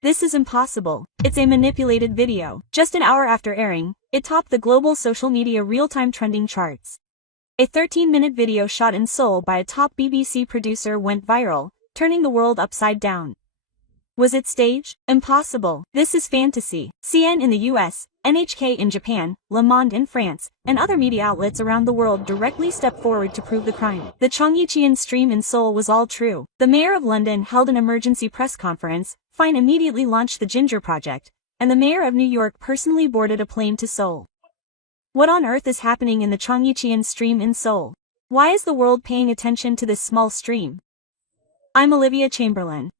This is impossible. It's a manipulated video. Just an hour after airing, it topped the global social media real-time trending charts. A 13-minute video shot in Seoul by a top BBC producer went viral, turning the world upside down. Was it staged? Impossible. This is fantasy. CNN in the US, NHK in Japan, Le Monde in France, and other media outlets around the world directly stepped forward to prove the crime. The Cheon stream in Seoul was all true. The mayor of London held an emergency press conference, Fine immediately launched the Ginger Project, and the mayor of New York personally boarded a plane to Seoul. What on earth is happening in the Cheon stream in Seoul? Why is the world paying attention to this small stream? I'm Olivia Chamberlain.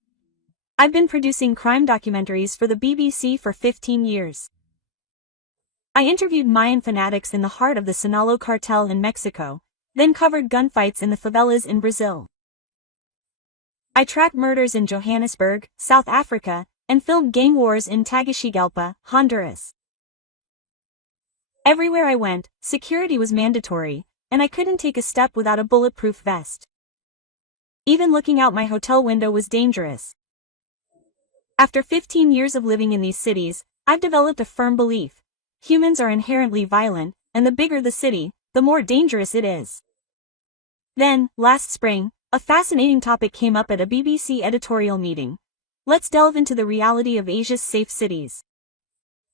I've been producing crime documentaries for the BBC for 15 years. I interviewed Mayan fanatics in the heart of the Sinaloa cartel in Mexico, then covered gunfights in the favelas in Brazil. I tracked murders in Johannesburg, South Africa, and filmed gang wars in Tegucigalpa, Honduras. Everywhere I went, security was mandatory, and I couldn't take a step without a bulletproof vest. Even looking out my hotel window was dangerous. After 15 years of living in these cities, I've developed a firm belief. Humans are inherently violent, and the bigger the city, the more dangerous it is. Then, last spring, a fascinating topic came up at a BBC editorial meeting. Let's delve into the reality of Asia's safe cities.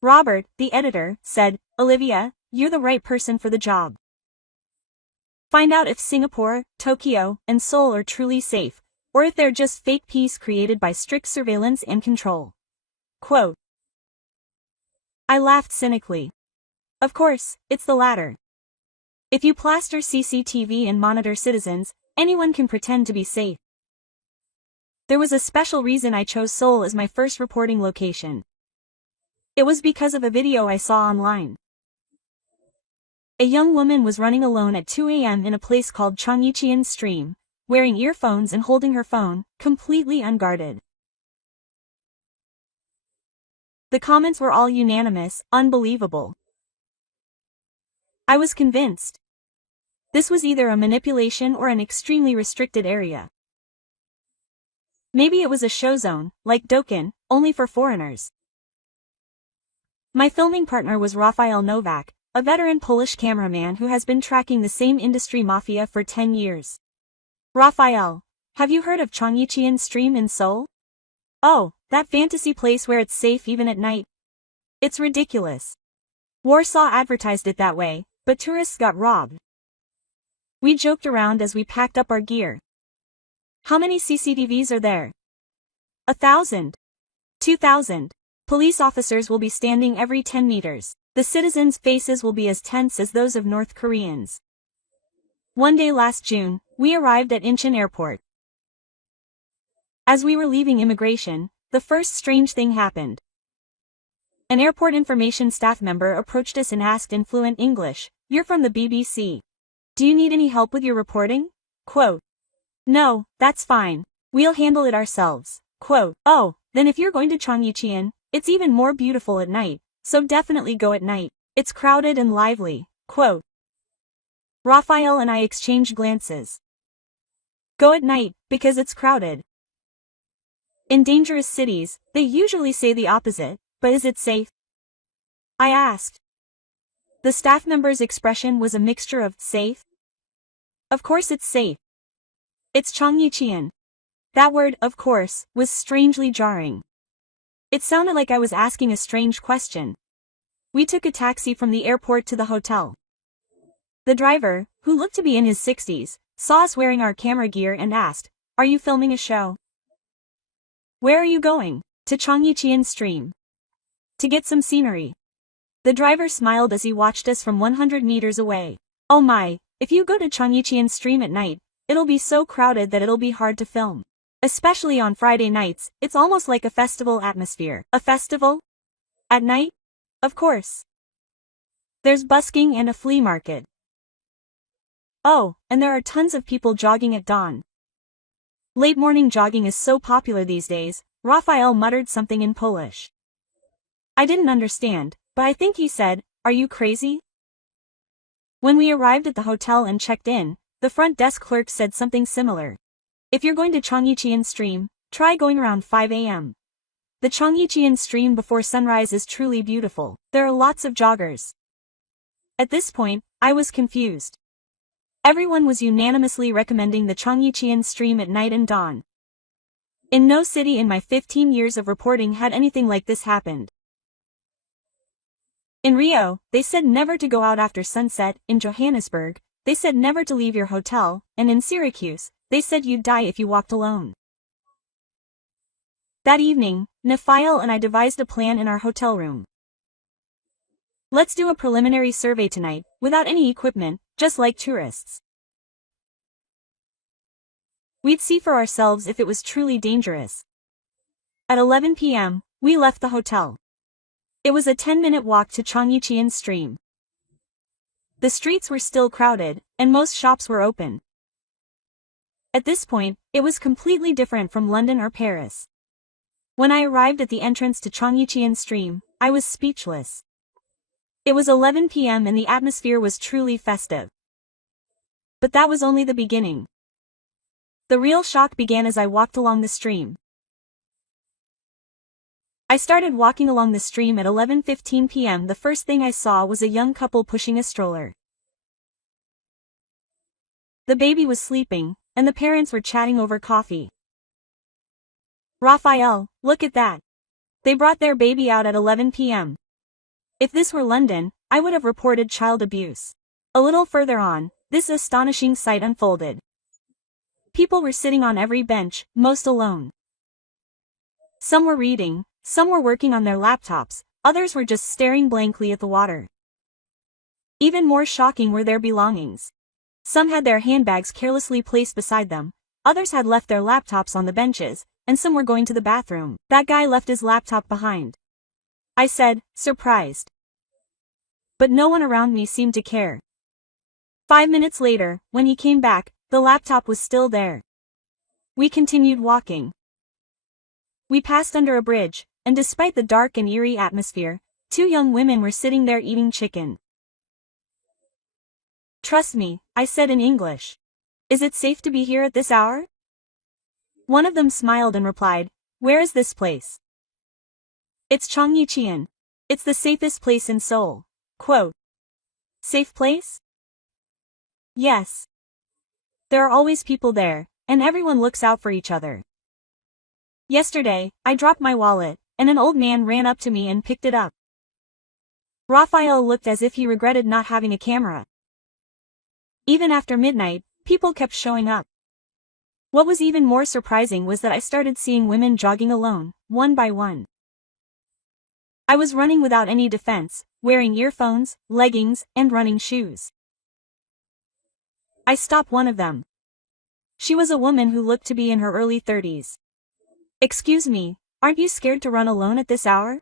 Robert, the editor, said, Olivia, you're the right person for the job. Find out if Singapore, Tokyo, and Seoul are truly safe, or if they're just fake peace created by strict surveillance and control. Quote. I laughed cynically. Of course, it's the latter. If you plaster CCTV and monitor citizens, anyone can pretend to be safe. There was a special reason I chose Seoul as my first reporting location. It was because of a video I saw online. A young woman was running alone at 2 a.m. in a place called Cheon stream, wearing earphones and holding her phone, completely unguarded. The comments were all unanimous, unbelievable. I was convinced. This was either a manipulation or an extremely restricted area. Maybe it was a show zone, like Dokkan, only for foreigners. My filming partner was Rafael Nowak, a veteran Polish cameraman who has been tracking the same industry mafia for 10 years. Rafael, have you heard of Cheon stream in Seoul? Oh, that fantasy place where it's safe even at night? It's ridiculous. Warsaw advertised it that way, but tourists got robbed. We joked around as we packed up our gear. How many CCTVs are there? 1,000. 2,000. Police officers will be standing every 10 meters. The citizens' faces will be as tense as those of North Koreans. One day last June, we arrived at Incheon Airport. As we were leaving immigration, the first strange thing happened. An airport information staff member approached us and asked in fluent English, "You're from the BBC. Do you need any help with your reporting?" Quote. "No, that's fine. We'll handle it ourselves." Quote. "Oh, then if you're going to Cheon, it's even more beautiful at night, so definitely go at night. It's crowded and lively." Quote. Rafael and I exchanged glances. Go at night, because it's crowded. In dangerous cities, they usually say the opposite, but is it safe? I asked. The staff member's expression was a mixture of safe. Of course it's safe. It's Cheon. That word, of course, was strangely jarring. It sounded like I was asking a strange question. We took a taxi from the airport to the hotel. The driver, who looked to be in his 60s, saw us wearing our camera gear and asked, "Are you filming a show?" "Where are you going?" "To Cheon stream. To get some scenery." The driver smiled as he watched us from 100 meters away. "Oh my, if you go to Cheon stream at night, it'll be so crowded that it'll be hard to film. Especially on Friday nights, it's almost like a festival atmosphere." "A festival? At night?" "Of course. There's busking and a flea market. Oh, and there are tons of people jogging at dawn. Late morning jogging is so popular these days." Rafael muttered something in Polish. I didn't understand, but I think he said, "Are you crazy?" When we arrived at the hotel and checked in, the front desk clerk said something similar. "If you're going to Cheon stream, try going around 5 a.m. The Cheonggyecheon stream before sunrise is truly beautiful. There are lots of joggers. At this point, I was confused. Everyone was unanimously recommending the Cheonggyecheon stream at night and dawn. In no city in my 15 years of reporting had anything like this happened. In Rio, they said never to go out after sunset. In Johannesburg, they said never to leave your hotel, and in Syracuse, they said you'd die if you walked alone. That evening, Nephiel and I devised a plan in our hotel room. Let's do a preliminary survey tonight, without any equipment, just like tourists. We'd see for ourselves if it was truly dangerous. At 11 p.m., we left the hotel. It was a 10-minute walk to Cheonggyecheon stream. The streets were still crowded, and most shops were open. At this point, it was completely different from London or Paris. When I arrived at the entrance to Cheonggyecheon stream, I was speechless. It was 11 p.m. and the atmosphere was truly festive. But that was only the beginning. The real shock began as I walked along the stream. I started walking along the stream at 11:15 p.m. The first thing I saw was a young couple pushing a stroller. The baby was sleeping, and the parents were chatting over coffee. Raphael, look at that. They brought their baby out at 11 p.m. If this were London, I would have reported child abuse. A little further on, this astonishing sight unfolded. People were sitting on every bench, most alone. Some were reading, some were working on their laptops, others were just staring blankly at the water. Even more shocking were their belongings. Some had their handbags carelessly placed beside them, others had left their laptops on the benches, and some were going to the bathroom. That guy left his laptop behind. I said, surprised. But no one around me seemed to care. 5 minutes later, when he came back, the laptop was still there. We continued walking. We passed under a bridge, and despite the dark and eerie atmosphere, 2 young women were sitting there eating chicken. Trust me, I said in English. Is it safe to be here at this hour? One of them smiled and replied, where is this place? It's Cheonggyecheon. It's the safest place in Seoul. Quote. Safe place? Yes. There are always people there, and everyone looks out for each other. Yesterday, I dropped my wallet, and an old man ran up to me and picked it up. Raphael looked as if he regretted not having a camera. Even after midnight, people kept showing up. What was even more surprising was that I started seeing women jogging alone, one by one. I was running without any defense, wearing earphones, leggings, and running shoes. I stopped one of them. She was a woman who looked to be in her early 30s. Excuse me, aren't you scared to run alone at this hour?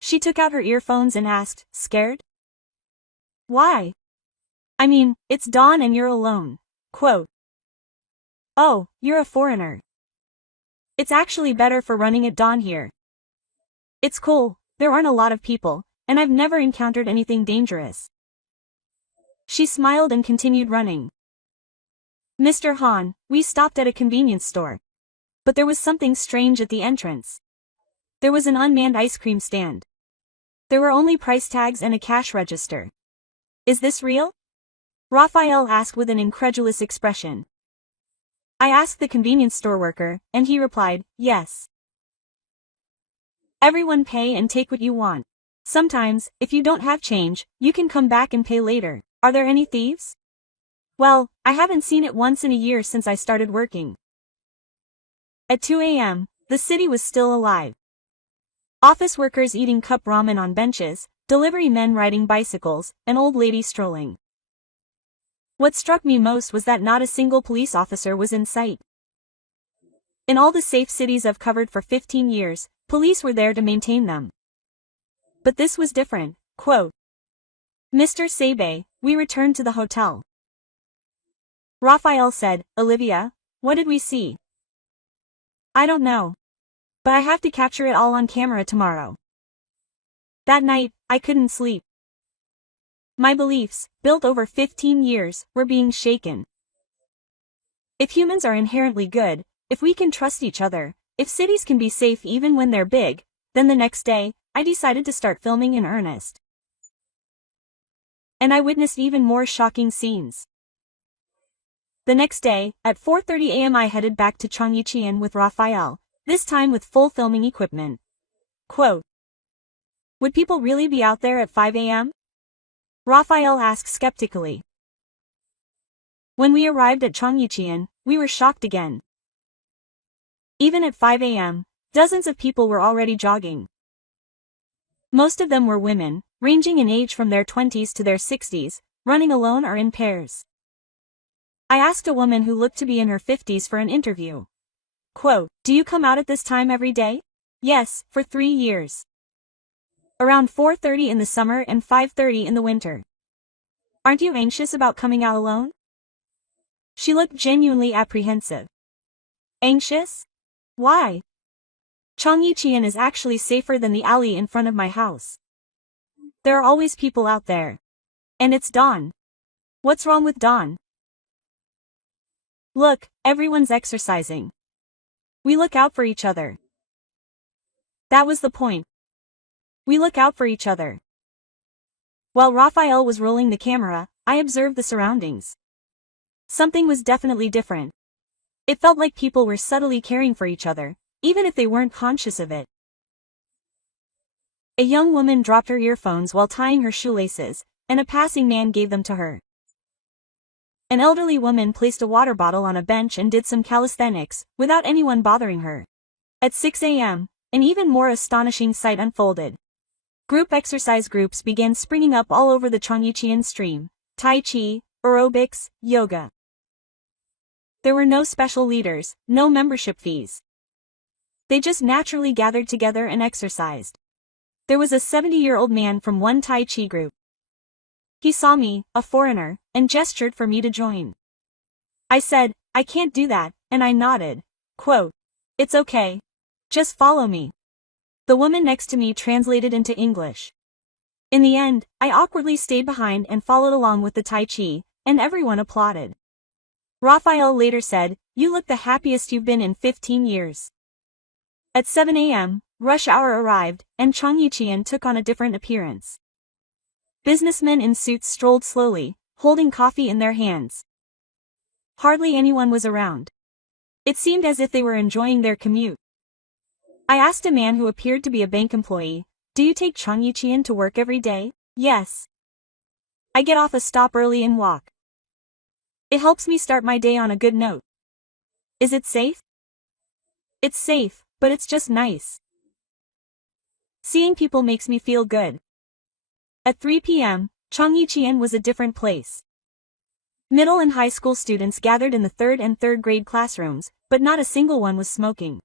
She took out her earphones and asked, scared? Why? I mean, it's dawn and you're alone. Quote. Oh, you're a foreigner. It's actually better for running at dawn here. It's cool, there aren't a lot of people, and I've never encountered anything dangerous. She smiled and continued running. Mr. Han, we stopped at a convenience store. But there was something strange at the entrance. There was an unmanned ice cream stand. There were only price tags and a cash register. Is this real? Raphael asked with an incredulous expression. I asked the convenience store worker, and he replied, yes. Everyone pay and take what you want. Sometimes, if you don't have change, you can come back and pay later. Are there any thieves? Well, I haven't seen it once in a year since I started working. At 2 a.m., the city was still alive. Office workers eating cup ramen on benches, delivery men riding bicycles, an old lady strolling. What struck me most was that not a single police officer was in sight. In all the safe cities I've covered for 15 years, police were there to maintain them. But this was different. Quote. Mr. Sebe, we returned to the hotel. Raphael said, Olivia, what did we see? I don't know. But I have to capture it all on camera tomorrow. That night, I couldn't sleep. My beliefs, built over 15 years, were being shaken. If humans are inherently good, if we can trust each other, If cities can be safe even when they're big, then the next day, I decided to start filming in earnest. And I witnessed even more shocking scenes. The next day, at 4:30 a.m. I headed back to Cheonggyecheon with Raphael, this time with full filming equipment. Quote, "Would people really be out there at 5 a.m.? Raphael asked skeptically. When we arrived at Cheonggyecheon, we were shocked again. Even at 5 a.m., dozens of people were already jogging. Most of them were women, ranging in age from their 20s to their 60s, running alone or in pairs. I asked a woman who looked to be in her 50s for an interview. Quote, "Do you come out at this time every day?" "Yes, for 3 years. Around 4:30 in the summer and 5:30 in the winter." "Aren't you anxious about coming out alone?" She looked genuinely apprehensive. "Anxious? Why? Cheonggyecheon is actually safer than the alley in front of my house. There are always people out there. And it's dawn. What's wrong with dawn? Look, everyone's exercising. We look out for each other." That was the point. We look out for each other. While Raphael was rolling the camera, I observed the surroundings. Something was definitely different. It felt like people were subtly caring for each other, even if they weren't conscious of it. A young woman dropped her earphones while tying her shoelaces, and a passing man gave them to her. An elderly woman placed a water bottle on a bench and did some calisthenics, without anyone bothering her. At 6 a.m., an even more astonishing sight unfolded. Group exercise groups began springing up all over the Cheonggyecheon stream: Tai Chi, aerobics, yoga. There were no special leaders, no membership fees. They just naturally gathered together and exercised. There was a 70-year-old man from one Tai Chi group. He saw me, a foreigner, and gestured for me to join. I said, "I can't do that," and I nodded. Quote, "It's okay. Just follow me." The woman next to me translated into English. In the end, I awkwardly stayed behind and followed along with the Tai Chi, and everyone applauded. Raphael later said, "You look the happiest you've been in 15 years. At 7 a.m., rush hour arrived, and Cheonggyecheon took on a different appearance. Businessmen in suits strolled slowly, holding coffee in their hands. Hardly anyone was around. It seemed as if they were enjoying their commute. I asked a man who appeared to be a bank employee, "Do you take Cheonggyecheon to work every day?" "Yes. I get off a stop early and walk. It helps me start my day on a good note." "Is it safe?" "It's safe, but it's just nice. Seeing people makes me feel good." At 3 p.m., Cheonggyecheon was a different place. Middle and high school students gathered in the third and third grade classrooms, but not a single one was smoking.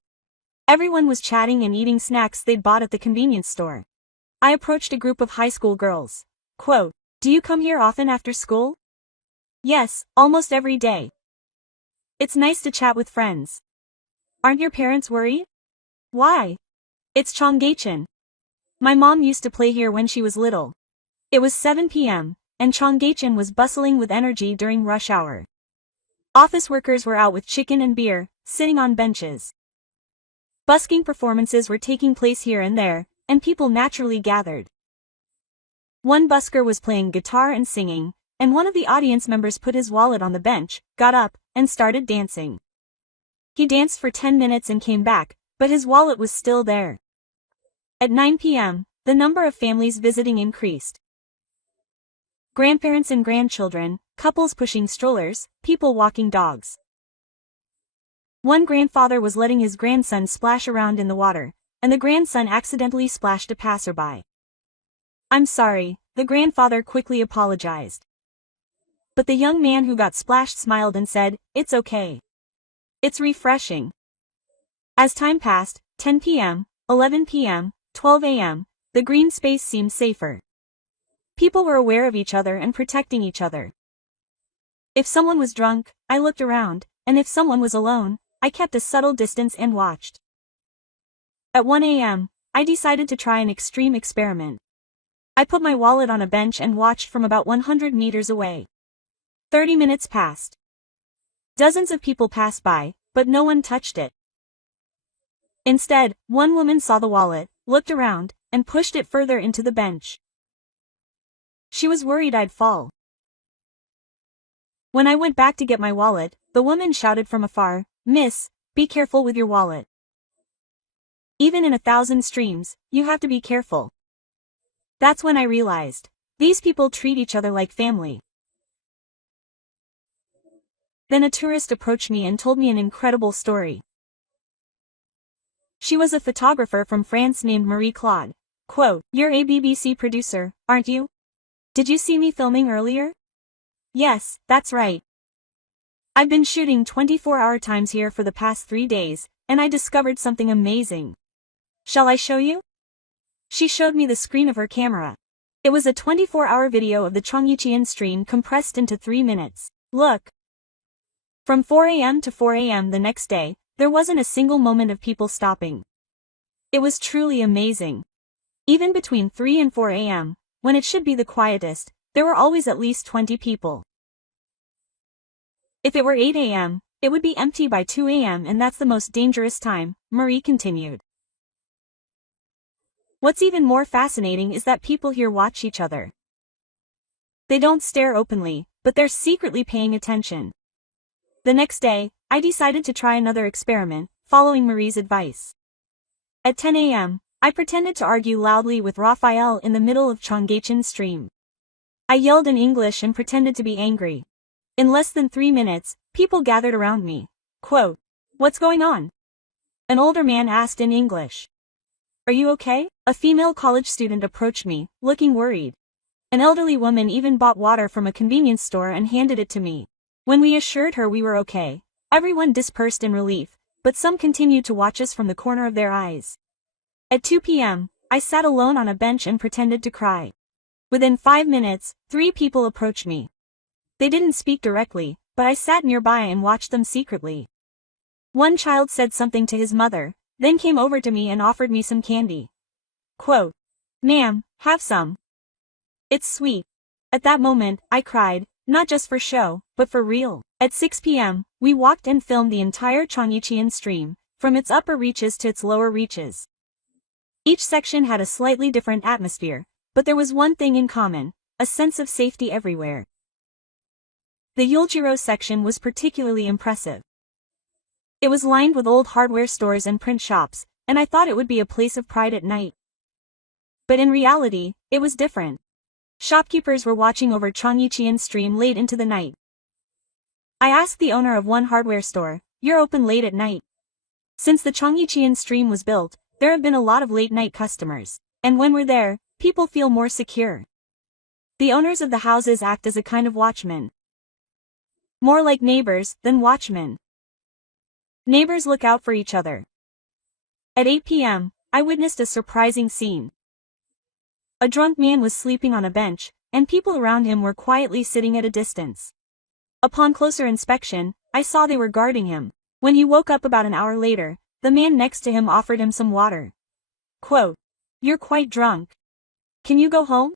Everyone was chatting and eating snacks they'd bought at the convenience store. I approached a group of high school girls. Quote, "Do you come here often after school?" "Yes, almost every day. It's nice to chat with friends." "Aren't your parents worried?" "Why?" "It's Cheonggyecheon. My mom used to play here when she was little." It was 7 p.m., and Cheonggyecheon was bustling with energy during rush hour. Office workers were out with chicken and beer, sitting on benches. Busking performances were taking place here and there, and people naturally gathered. One busker was playing guitar and singing, and one of the audience members put his wallet on the bench, got up, and started dancing. He danced for 10 minutes and came back, but his wallet was still there. At 9 p.m., the number of families visiting increased. Grandparents and grandchildren, couples pushing strollers, people walking dogs. One grandfather was letting his grandson splash around in the water, and the grandson accidentally splashed a passerby. "I'm sorry," the grandfather quickly apologized. But the young man who got splashed smiled and said, "It's okay. It's refreshing." As time passed, 10 p.m., 11 p.m., 12 a.m., the green space seemed safer. People were aware of each other and protecting each other. If someone was drunk, I looked around, and if someone was alone, I kept a subtle distance and watched. At 1 a.m., I decided to try an extreme experiment. I put my wallet on a bench and watched from about 100 meters away. 30 minutes passed. Dozens of people passed by, but no one touched it. Instead, one woman saw the wallet, looked around, and pushed it further into the bench. She was worried I'd fall. When I went back to get my wallet, the woman shouted from afar, "Miss, be careful with your wallet. Even in 1,000 streams, you have to be careful." That's when I realized, these people treat each other like family. Then a tourist approached me and told me an incredible story. She was a photographer from France named Marie Claude. Quote, "You're a BBC producer, aren't you? Did you see me filming earlier?" "Yes, that's right. I've been shooting 24-hour times here for the past 3 days, and I discovered something amazing. Shall I show you?" She showed me the screen of her camera. It was a 24-hour video of the 청계천 stream compressed into 3 minutes. Look. From 4 a.m. to 4 a.m. the next day, there wasn't a single moment of people stopping. It was truly amazing. Even between 3 and 4 a.m., when it should be the quietest, there were always at least 20 people. If it were 8 a.m., it would be empty by 2 a.m. and that's the most dangerous time, Marie continued. What's even more fascinating is that people here watch each other. They don't stare openly, but they're secretly paying attention. The next day, I decided to try another experiment, following Marie's advice. At 10 a.m., I pretended to argue loudly with Raphael in the middle of 청계천 stream. I yelled in English and pretended to be angry. In less than 3 minutes, people gathered around me. Quote, "What's going on?" An older man asked in English. "Are you okay?" A female college student approached me, looking worried. An elderly woman even bought water from a convenience store and handed it to me. When we assured her we were okay, everyone dispersed in relief, but some continued to watch us from the corner of their eyes. At 2 p.m., I sat alone on a bench and pretended to cry. Within 5 minutes, 3 people approached me. They didn't speak directly, but I sat nearby and watched them secretly. One child said something to his mother, then came over to me and offered me some candy. Quote, "Ma'am, have some. It's sweet." At that moment, I cried, not just for show, but for real. At 6 p.m., we walked and filmed the entire 청계천 stream, from its upper reaches to its lower reaches. Each section had a slightly different atmosphere, but there was one thing in common, a sense of safety everywhere. The Yuljiro section was particularly impressive. It was lined with old hardware stores and print shops, and I thought it would be a place of pride at night. But in reality, it was different. Shopkeepers were watching over 청계천 stream late into the night. I asked the owner of one hardware store, "You're open late at night?" Since the 청계천 stream was built, there have been a lot of late-night customers, and when we're there, people feel more secure. The owners of the houses act as a kind of watchmen. More like neighbors than watchmen. Neighbors look out for each other. At 8 p.m., I witnessed a surprising scene. A drunk man was sleeping on a bench, and people around him were quietly sitting at a distance. Upon closer inspection, I saw they were guarding him. When he woke up about an hour later, the man next to him offered him some water. Quote, "You're quite drunk. Can you go home?"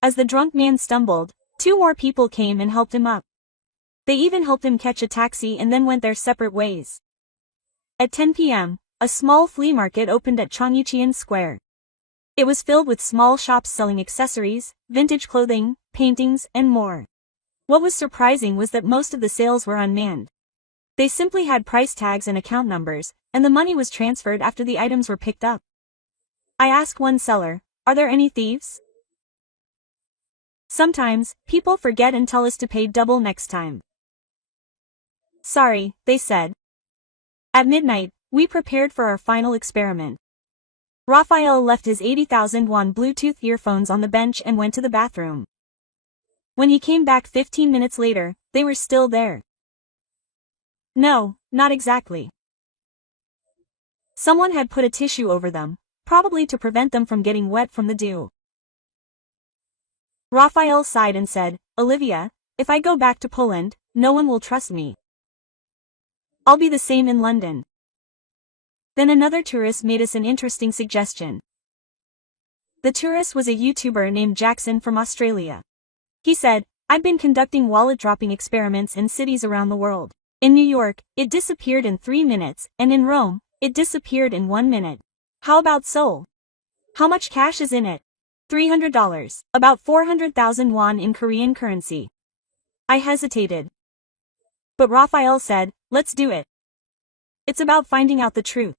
As the drunk man stumbled, 2 more people came and helped him up. They even helped him catch a taxi and then went their separate ways. At 10 p.m., a small flea market opened at 청계천 Square. It was filled with small shops selling accessories, vintage clothing, paintings, and more. What was surprising was that most of the sales were unmanned. They simply had price tags and account numbers, and the money was transferred after the items were picked up. I asked one seller, "Are there any thieves?" "Sometimes, people forget and tell us to pay double next time." "Sorry," they said. At midnight, we prepared for our final experiment. Raphael left his 80,000 won Bluetooth earphones on the bench and went to the bathroom. When he came back 15 minutes later, they were still there. No, not exactly. Someone had put a tissue over them, probably to prevent them from getting wet from the dew. Raphael sighed and said, "Olivia, if I go back to Poland, no one will trust me. I'll be the same in London." Then another tourist made us an interesting suggestion. The tourist was a YouTuber named Jackson from Australia. He said, "I've been conducting wallet-dropping experiments in cities around the world. In New York, it disappeared in 3 minutes, and in Rome, It disappeared in 1 minute. How about Seoul? How much cash is in it? $300, about 400,000 won in Korean currency. I hesitated. But Raphael said, let's do it. It's about finding out the truth.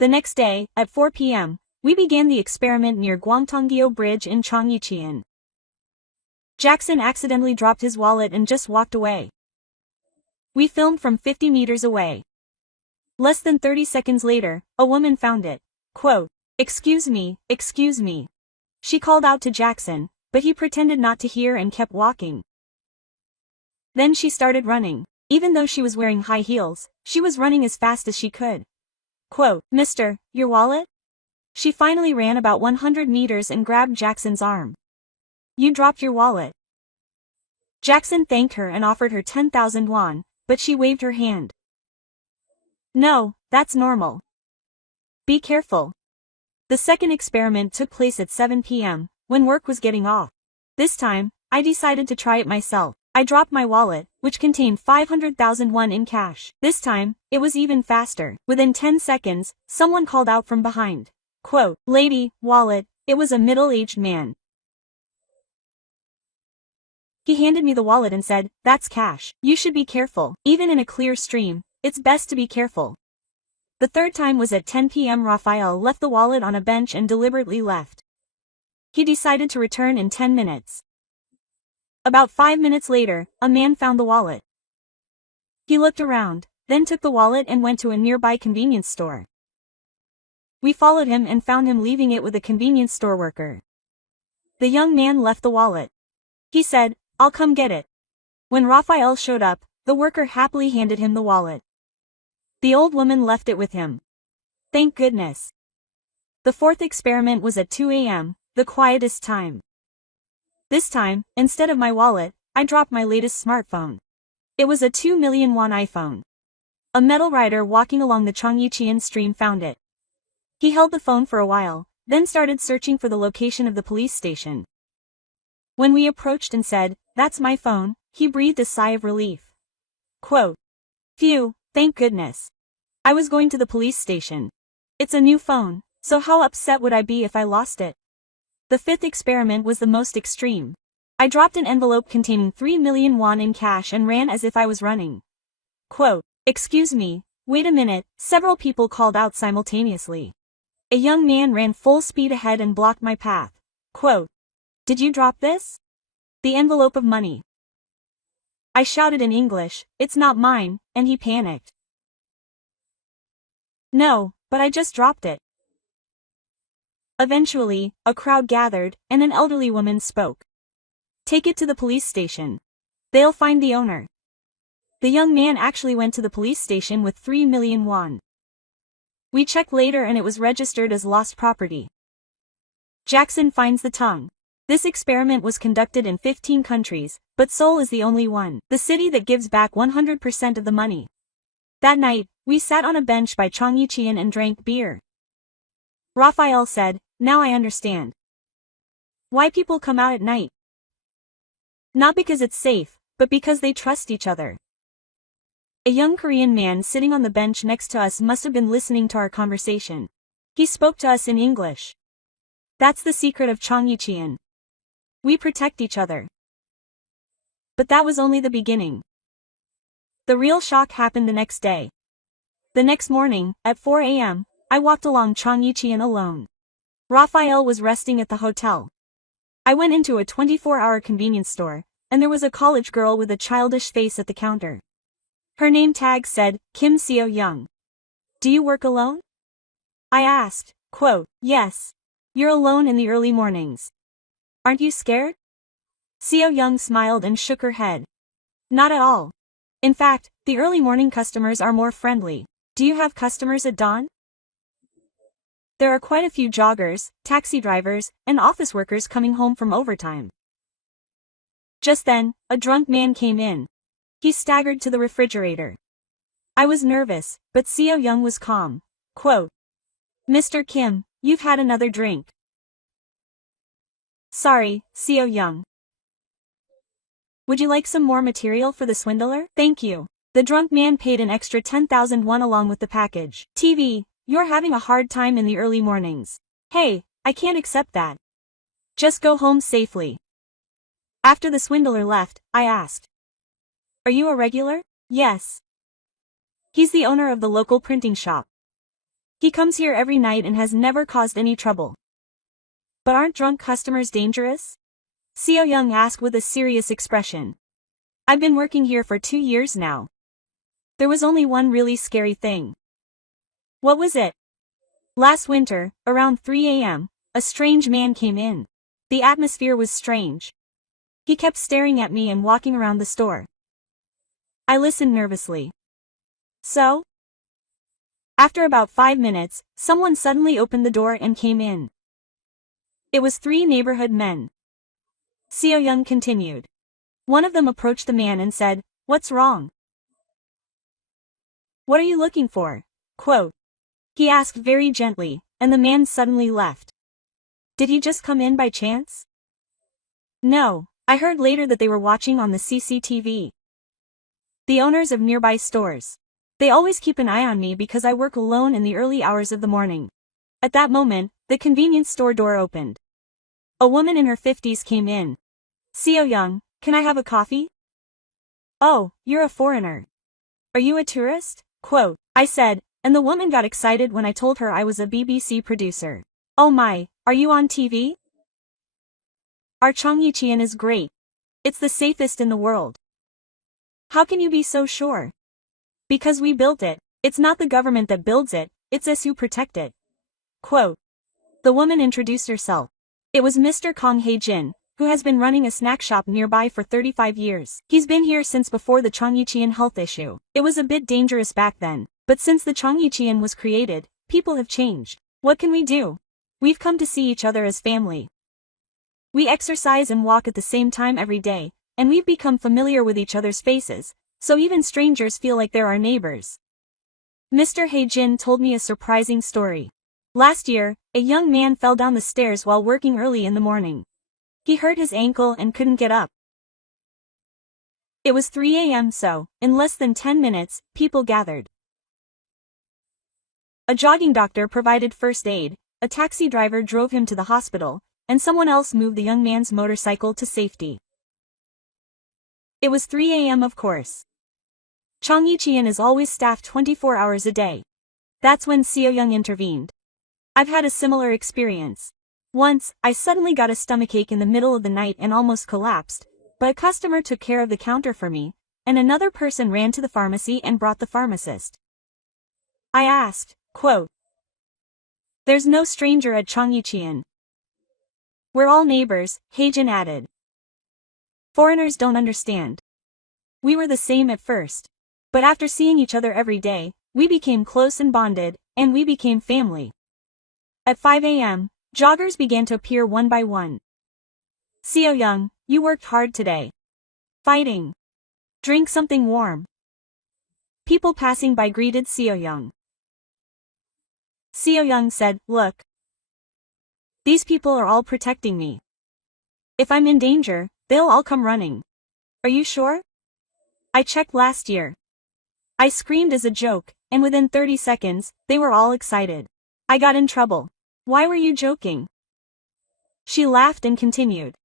The next day, at 4 p.m., we began the experiment near Gwangtonggyo Bridge in Cheon. Jackson accidentally dropped his wallet and just walked away. We filmed from 50 meters away. Less than 30 seconds later, a woman found it. Quote, excuse me. She called out to Jackson, but he pretended not to hear and kept walking. Then she started running. Even though she was wearing high heels, she was running as fast as she could. Quote, Mister, your wallet? She finally ran about 100 meters and grabbed Jackson's arm. You dropped your wallet. Jackson thanked her and offered her 10,000 won, but she waved her hand. No, that's normal. Be careful. The second experiment took place at 7 p.m., when work was getting off. This time, I decided to try it myself. I dropped my wallet, which contained 500,000 won in cash. This time, it was even faster. Within 10 seconds, someone called out from behind. Quote, lady, wallet. It was a middle-aged man. He handed me the wallet and said, that's cash. You should be careful. Even in a clear stream, it's best to be careful. The third time was at 10 p.m. Raphael left the wallet on a bench and deliberately left. He decided to return in 10 minutes. About 5 minutes later, a man found the wallet. He looked around, then took the wallet and went to a nearby convenience store. We followed him and found him leaving it with a convenience store worker. The young man left the wallet. He said, I'll come get it. When Raphael showed up, the worker happily handed him the wallet. The old woman left it with him. Thank goodness. The fourth experiment was at 2 a.m., the quietest time. This time, instead of my wallet, I dropped my latest smartphone. It was a 2 million won iPhone. A metal rider walking along the Cheon stream found it. He held the phone for a while, then started searching for the location of the police station. When we approached and said, that's my phone, he breathed a sigh of relief. Quote, phew, thank goodness. I was going to the police station. It's a new phone, so how upset would I be if I lost it? The fifth experiment was the most extreme. I dropped an envelope containing 3 million won in cash and ran as if I was running. Quote, excuse me, wait a minute, several people called out simultaneously. A young man ran full speed ahead and blocked my path. Quote, did you drop this? The envelope of money. I shouted in English, it's not mine, and he panicked. No, but I just dropped it. Eventually, a crowd gathered, and an elderly woman spoke. Take it to the police station. They'll find the owner. The young man actually went to the police station with 3 million won. We checked later and it was registered as lost property. Jackson finds the tongue. This experiment was conducted in 15 countries, but Seoul is the only one, the city that gives back 100% of the money. That night, we sat on a bench by Cheon and drank beer. Raphael said, now I understand why people come out at night. Not because it's safe, but because they trust each other. A young Korean man sitting on the bench next to us must have been listening to our conversation. He spoke to us in English. That's the secret of Cheon. We protect each other. But that was only the beginning. The real shock happened the next day. The next morning, at 4 a.m., I walked along Cheon alone. Raphael was resting at the hotel. I went into a 24-hour convenience store, and there was a college girl with a childish face at the counter. Her name tag said, Kim Seo-young. Do you work alone? I asked. Quote, yes. You're alone in the early mornings. Aren't you scared? Seo-young smiled and shook her head. Not at all. In fact, the early morning customers are more friendly. Do you have customers at dawn? There are quite a few joggers, taxi drivers, and office workers coming home from overtime. Just then, a drunk man came in. He staggered to the refrigerator. I was nervous, but Seo-young was calm. Quote, Mr. Kim, you've had another drink. Sorry, Seo-young. Would you like some more material for the swindler? Thank you. The drunk man paid an extra 10,000 won along with the package. TV, you're having a hard time in the early mornings. Hey, I can't accept that. Just go home safely. After the swindler left, I asked, "Are you a regular?" "Yes." He's the owner of the local printing shop. He comes here every night and has never caused any trouble. But aren't drunk customers dangerous? Seo Young asked with a serious expression. I've been working here for 2 years now. There was only one really scary thing. What was it? Last winter, around 3 a.m., a strange man came in. The atmosphere was strange. He kept staring at me and walking around the store. I listened nervously. So? After about 5 minutes, someone suddenly opened the door and came in. It was 3 neighborhood men. Seo Young continued. One of them approached the man and said, "What's wrong? What are you looking for?" Quote. He asked very gently, and the man suddenly left. Did he just come in by chance? No, I heard later that they were watching on the CCTV. The owners of nearby stores. They always keep an eye on me because I work alone in the early hours of the morning. At that moment, the convenience store door opened. A woman in her 50s came in. Seo Young, can I have a coffee? Oh, you're a foreigner. Are you a tourist? Quote, I said, and the woman got excited when I told her I was a BBC producer. Oh my, are you on TV? Our Cheon is great. It's the safest in the world. How can you be so sure? Because we built it. It's not the government that builds it, it's us who protect it. Quote. The woman introduced herself. It was Mr. Kong Hae-jin, who has been running a snack shop nearby for 35 years. He's been here since before the Cheon health issue. It was a bit dangerous back then, but since the Cheon was created, people have changed. What can we do? We've come to see each other as family. We exercise and walk at the same time every day, and we've become familiar with each other's faces, so even strangers feel like they're our neighbors. Mr. Hae-jin told me a surprising story. Last year, a young man fell down the stairs while working early in the morning. He hurt his ankle and couldn't get up. It was 3 a.m. so, in less than 10 minutes, people gathered. A jogging doctor provided first aid, a taxi driver drove him to the hospital, and someone else moved the young man's motorcycle to safety. It was 3 a.m. of course. Cheon is always staffed 24 hours a day. That's when Seo Young intervened. I've had a similar experience. Once, I suddenly got a stomachache in the middle of the night and almost collapsed, but a customer took care of the counter for me, and another person ran to the pharmacy and brought the pharmacist. I asked, quote, There's no stranger at Cheon. We're all neighbors, Hae-jin added. Foreigners don't understand. We were the same at first. But after seeing each other every day, we became close and bonded, and we became family. At 5 a.m., joggers began to appear one by one. Seo Young, you worked hard today. Fighting. Drink something warm. People passing by greeted Seo Young. Seo Young said, Look. These people are all protecting me. If I'm in danger, they'll all come running. Are you sure? I checked last year. I screamed as a joke, and within 30 seconds, they were all excited. I got in trouble. Why were you joking? She laughed and continued.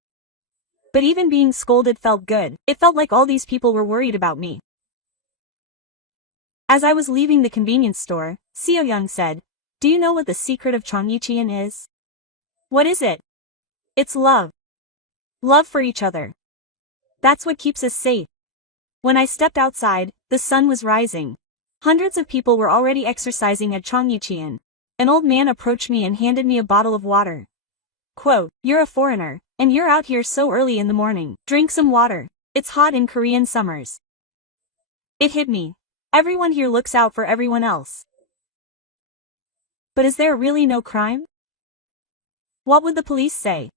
But even being scolded felt good. It felt like all these people were worried about me. As I was leaving the convenience store, Seo Young said, Do you know what the secret of Cheon is? What is it? It's love. Love for each other. That's what keeps us safe. When I stepped outside, the sun was rising. Hundreds of people were already exercising at Cheon. An old man approached me and handed me a bottle of water. Quote, You're a foreigner, and you're out here so early in the morning. Drink some water. It's hot in Korean summers. It hit me. Everyone here looks out for everyone else. But is there really no crime? What would the police say?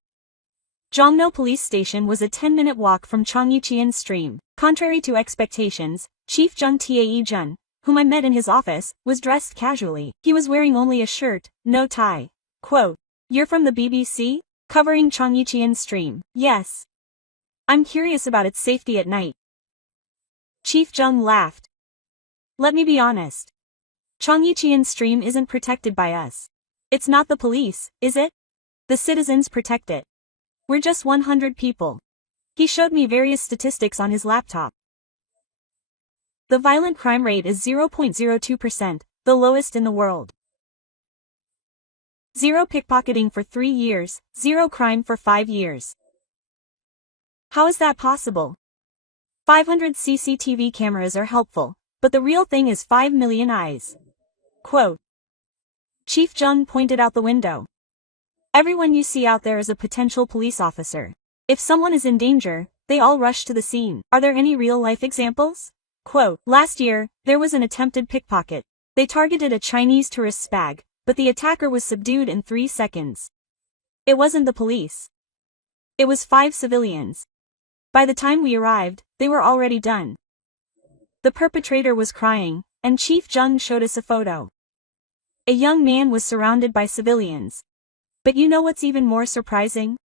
Jongno Police Station was a 10-minute walk from Cheon Stream. Contrary to expectations, Chief Jung Tae-jun, whom I met in his office, was dressed casually. He was wearing only a shirt, no tie. Quote, You're from the BBC? Covering Cheon Stream. Yes. I'm curious about its safety at night. Chief Jung laughed. Let me be honest. Chongyecheon stream isn't protected by us. It's not the police, is it? The citizens protect it. We're just 100 people. He showed me various statistics on his laptop. The violent crime rate is 0.02%, the lowest in the world. 0 pickpocketing for 3 years, 0 crime for 5 years. How is that possible? 500 CCTV cameras are helpful, but the real thing is 5 million eyes. Quote. Chief Jung pointed out the window. Everyone you see out there is a potential police officer. If someone is in danger, they all rush to the scene. Are there any real-life examples? Quote. Last year, there was an attempted pickpocket. They targeted a Chinese tourist's bag, but the attacker was subdued in 3 seconds. It wasn't the police. It was 5 civilians. By the time we arrived, they were already done. The perpetrator was crying, and Chief Jung showed us a photo. A young man was surrounded by civilians. But you know what's even more surprising?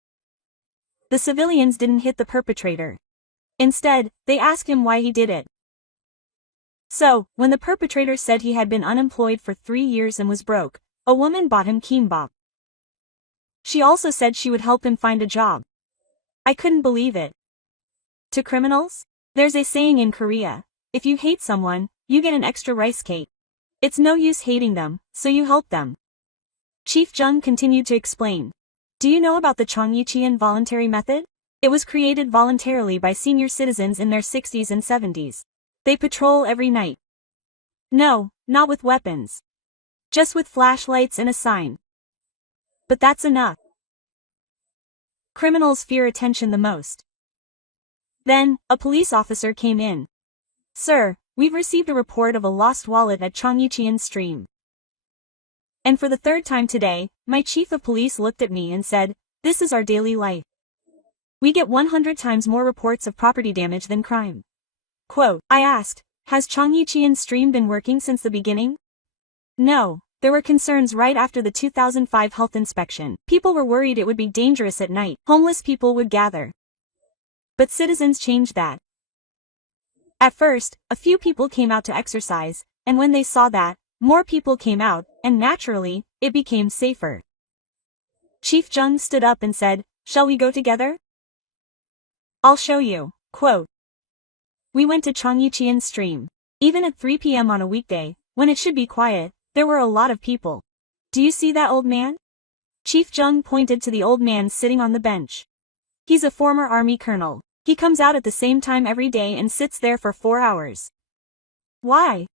The civilians didn't hit the perpetrator. Instead, they asked him why he did it. So, when the perpetrator said he had been unemployed for 3 years and was broke, a woman bought him kimbap. She also said she would help him find a job. I couldn't believe it. To criminals? There's a saying in Korea, if you hate someone, you get an extra rice cake. It's no use hating them, so you help them. Chief Jung continued to explain. Do you know about the Chongyecheon voluntary method? It was created voluntarily by senior citizens in their 60s and 70s. They patrol every night. No, not with weapons. Just with flashlights and a sign. But that's enough. Criminals fear attention the most. Then, a police officer came in. Sir, we've received a report of a lost wallet at Chongyecheon stream. And for the 3rd time today, my chief of police looked at me and said, this is our daily life. We get 100 times more reports of property damage than crime. Quote, I asked, has Chongyecheon stream been working since the beginning? No, there were concerns right after the 2005 health inspection. People were worried it would be dangerous at night. Homeless people would gather. But citizens changed that. At first, a few people came out to exercise, and when they saw that, more people came out, and naturally, it became safer. Chief Jung stood up and said, shall we go together? I'll show you. Quote. We went to Chongyecheon stream. Even at 3 p.m. on a weekday, when it should be quiet, there were a lot of people. Do you see that old man? Chief Jung pointed to the old man sitting on the bench. He's a former army colonel. He comes out at the same time every day and sits there for 4 hours. Why?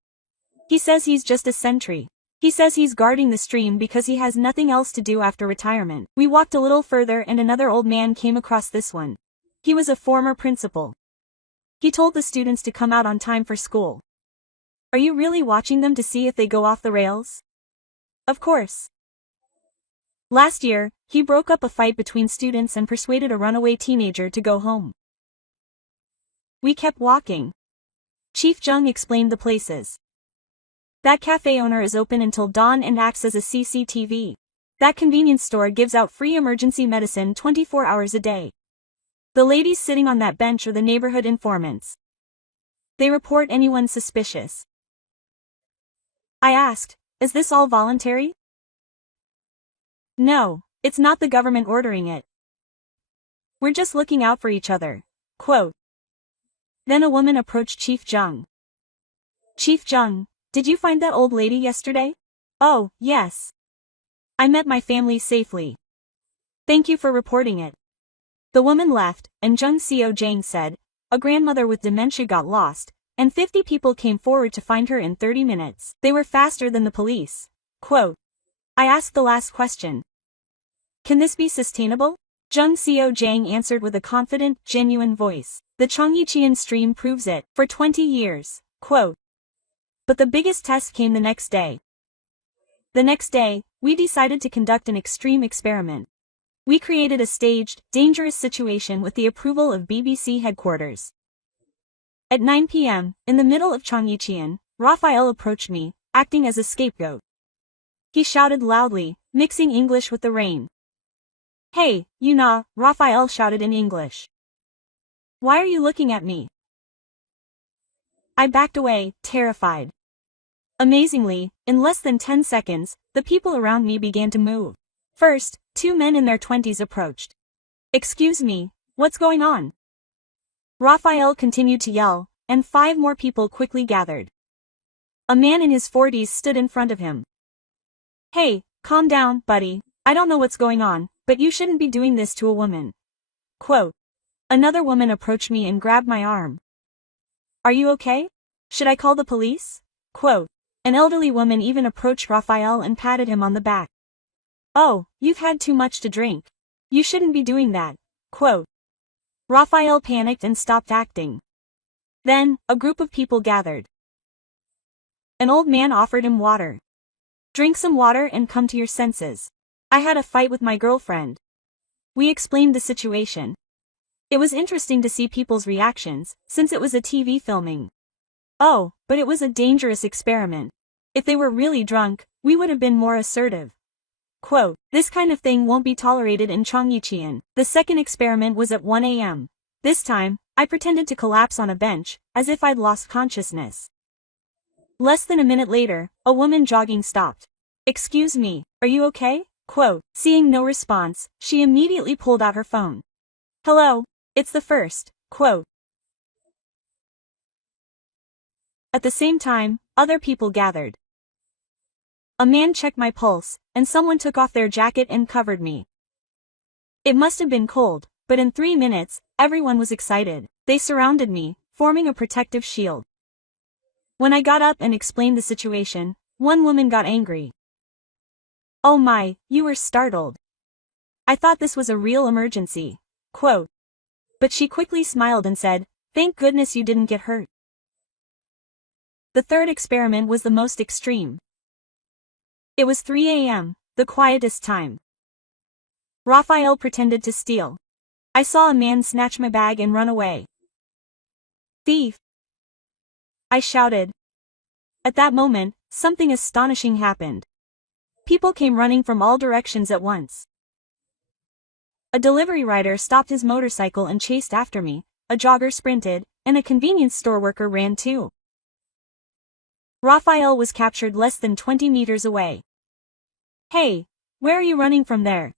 He says he's just a sentry. He says he's guarding the stream because he has nothing else to do after retirement. We walked a little further and another old man came across this one. He was a former principal. He told the students to come out on time for school. Are you really watching them to see if they go off the rails? Of course. Last year, he broke up a fight between students and persuaded a runaway teenager to go home. We kept walking. Chief Jung explained the places. That cafe owner is open until dawn and acts as a CCTV. That convenience store gives out free emergency medicine 24 hours a day. The ladies sitting on that bench are the neighborhood informants. They report anyone suspicious. I asked, is this all voluntary? No, it's not the government ordering it. We're just looking out for each other. Quote. Then a woman approached Chief Jung. Chief Jung, did you find that old lady yesterday? Oh, yes. I met my family safely. Thank you for reporting it. The woman left, and Jung Seo-jang said, a grandmother with dementia got lost, and 50 people came forward to find her in 30 minutes. They were faster than the police. Quote. I asked the last question. Can this be sustainable? Jung Seo-jang answered with a confident, genuine voice. The Chongyecheon stream proves it, for 20 years. Quote. But the biggest test came the next day. The next day, we decided to conduct an extreme experiment. We created a staged, dangerous situation with the approval of BBC headquarters. At 9 p.m., in the middle of Chongyecheon, Raphael approached me, acting as a scapegoat. He shouted loudly, mixing English with the rain. Hey, you know, Raphael shouted in English. Why are you looking at me? I backed away, terrified. Amazingly, in less than 10 seconds, the people around me began to move. First, two men in their 20s approached. "Excuse me, what's going on?" Raphael continued to yell, and 5 more people quickly gathered. A man in his 40s stood in front of him. "Hey, calm down, buddy, I don't know what's going on, but you shouldn't be doing this to a woman." Quote. Another woman approached me and grabbed my arm. "Are you okay? Should I call the police?" Quote. An elderly woman even approached Raphael and patted him on the back. "Oh, you've had too much to drink. You shouldn't be doing that." Quote. Raphael panicked and stopped acting. Then, a group of people gathered. An old man offered him water. "Drink some water and come to your senses. I had a fight with my girlfriend." We explained the situation. It was interesting to see people's reactions, since it was a TV filming. Oh, but it was a dangerous experiment. If they were really drunk, we would have been more assertive. Quote, "This kind of thing won't be tolerated in Cheonggyecheon." The second experiment was at 1 a.m. This time, I pretended to collapse on a bench, as if I'd lost consciousness. Less than a minute later, a woman jogging stopped. "Excuse me, are you okay?" Quote, seeing no response, she immediately pulled out her phone. "Hello, it's the first." Quote. At the same time, other people gathered. A man checked my pulse, and someone took off their jacket and covered me. It must have been cold, but in 3 minutes, everyone was excited. They surrounded me, forming a protective shield. When I got up and explained the situation, one woman got angry. "Oh my, you were startled. I thought this was a real emergency." Quote. But she quickly smiled and said, "Thank goodness you didn't get hurt." The third experiment was the most extreme. It was 3 a.m., the quietest time. Raphael pretended to steal. I saw a man snatch my bag and run away. "Thief!" I shouted. At that moment, something astonishing happened. People came running from all directions at once. A delivery rider stopped his motorcycle and chased after me, a jogger sprinted, and a convenience store worker ran too. Raphael was captured less than 20 meters away. "Hey, where are you running from there?"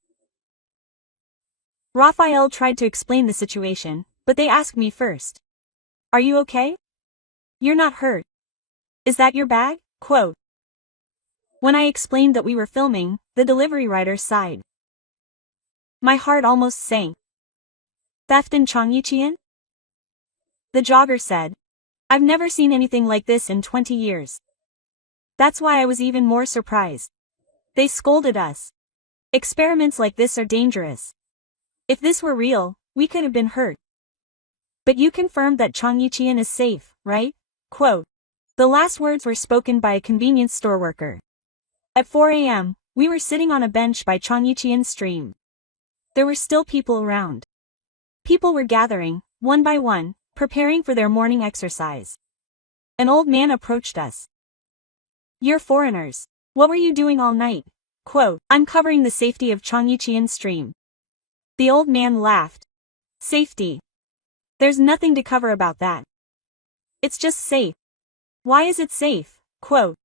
Raphael tried to explain the situation, but they asked me first. "Are you okay? You're not hurt. Is that your bag?" Quote. When I explained that we were filming, the delivery rider sighed. My heart almost sank. "Theft in Cheonggyecheon?" The jogger said. "I've never seen anything like this in 20 years. That's why I was even more surprised." They scolded us. "Experiments like this are dangerous. If this were real, we could have been hurt. But you confirmed that Cheonggyecheon is safe, right?" Quote. The last words were spoken by a convenience store worker. At 4 a.m., we were sitting on a bench by Cheonggyecheon stream. There were still people around. People were gathering, one by one, preparing for their morning exercise. An old man approached us. "You're foreigners. What were you doing all night?" Quote, "I'm covering the safety of Cheonggyecheon stream." The old man laughed. "Safety? There's nothing to cover about that. It's just safe." "Why is it safe?" Quote.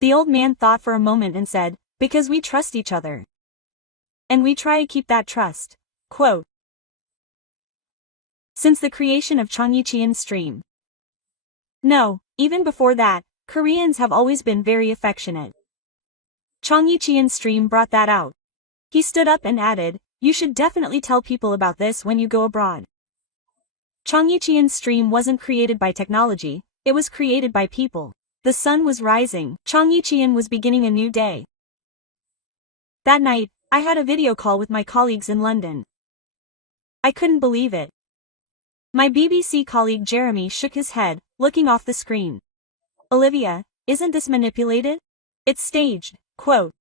The old man thought for a moment and said, "Because we trust each other. And we try to keep that trust." Quote. Since the creation of Cheonggyecheon stream. No, even before that, Koreans have always been very affectionate. Cheonggyecheon stream brought that out. He stood up and added, "You should definitely tell people about this when you go abroad." Cheonggyecheon stream wasn't created by technology, it was created by people. The sun was rising, Cheonggyecheon was beginning a new day. That night, I had a video call with my colleagues in London. I couldn't believe it. My BBC colleague Jeremy shook his head, looking off the screen. "Olivia, isn't this manipulated? It's staged." Quote.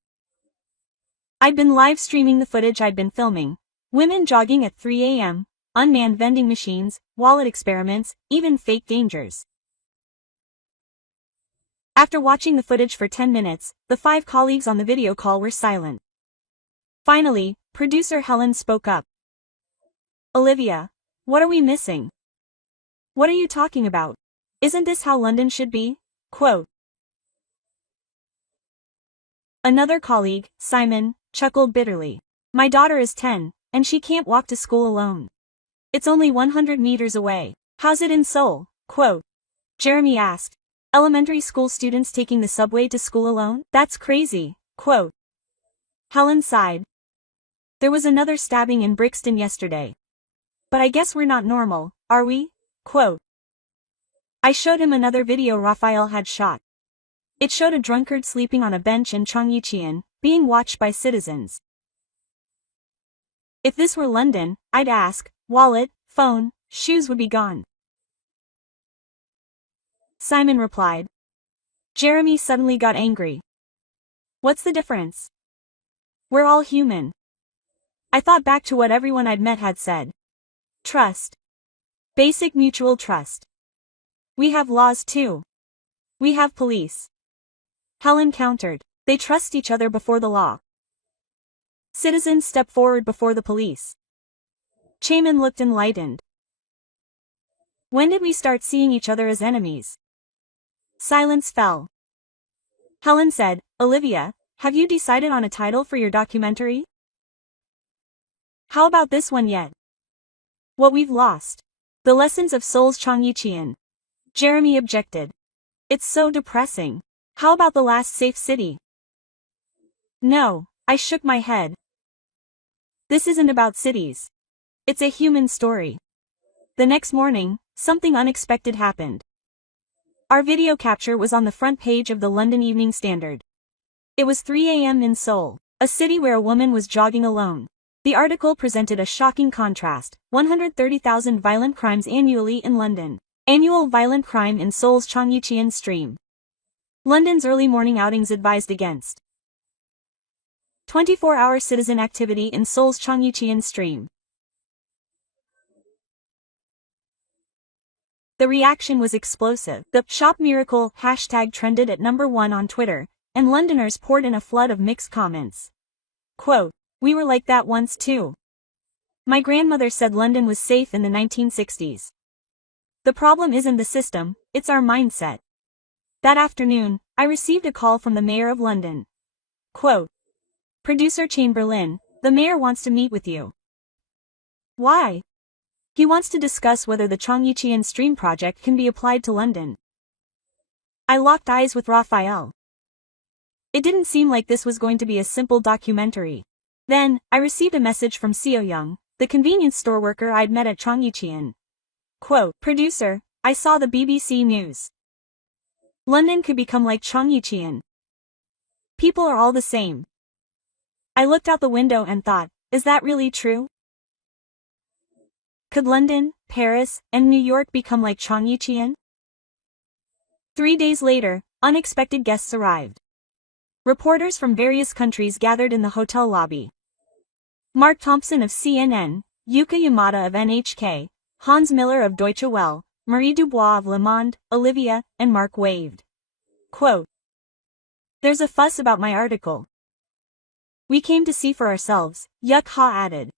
I'd been live streaming the footage I'd been filming. Women jogging at 3 a.m., unmanned vending machines, wallet experiments, even fake dangers. After watching the footage for 10 minutes, the 5 colleagues on the video call were silent. Finally, producer Helen spoke up. "Olivia, what are we missing? What are you talking about? Isn't this how London should be?" Quote. Another colleague, Simon, chuckled bitterly. My daughter is 10, and she can't walk to school alone. It's only 100 meters away. How's it in Seoul? Quote. Jeremy asked. Elementary school students taking the subway to school alone? That's crazy. Quote. Helen sighed. There was another stabbing in Brixton yesterday. But I guess we're not normal, are we? Quote. I showed him another video Raphael had shot. It showed a drunkard sleeping on a bench in Cheon, being watched by citizens. If this were London, I'd ask, wallet, phone, shoes would be gone. Simon replied. Jeremy suddenly got angry. What's the difference? We're all human. I thought back to what everyone I'd met had said. Trust. Basic mutual trust. We have laws too. We have police. Helen countered. They trust each other before the law. Citizens step forward before the police. Chaman looked enlightened. When did we start seeing each other as enemies? Silence fell. Helen said, Olivia, have you decided on a title for your documentary? How about this one yet? What we've lost. The lessons of Seoul's Cheon. Jeremy objected. It's so depressing. How about the last safe city? No, I shook my head. This isn't about cities. It's a human story. The next morning, something unexpected happened. Our video capture was on the front page of the London Evening Standard. It was 3 a.m. in Seoul, a city where a woman was jogging alone. The article presented a shocking contrast: 130,000 violent crimes annually in London. Annual violent crime in Seoul's Cheon stream. London's early morning outings advised against. 24-hour citizen activity in Seoul's Cheon stream. The reaction was explosive. The "Shop Miracle" hashtag trended at #1 on Twitter, and Londoners poured in a flood of mixed comments. Quote, we were like that once too. My grandmother said London was safe in the 1960s. The problem isn't the system, it's our mindset. That afternoon, I received a call from the Mayor of London. Quote, Producer Chamberlain, the Mayor wants to meet with you. Why? He wants to discuss whether the Cheon Stream project can be applied to London. I locked eyes with Raphael. It didn't seem like this was going to be a simple documentary. Then, I received a message from Seoyoung, the convenience store worker I'd met at Cheon. Quote, Producer, I saw the BBC News. London could become like Cheon. People are all the same. I looked out the window and thought, is that really true? Could London, Paris, and New York become like Cheon? 3 days later, unexpected guests arrived. Reporters from various countries gathered in the hotel lobby. Mark Thompson of CNN, Yuka Yamada of NHK, Hans Miller of Deutsche Welle, Marie Dubois of Le Monde, Olivia, and Mark waved. Quote, There's a fuss about my article. We came to see for ourselves, Yuk Ha added.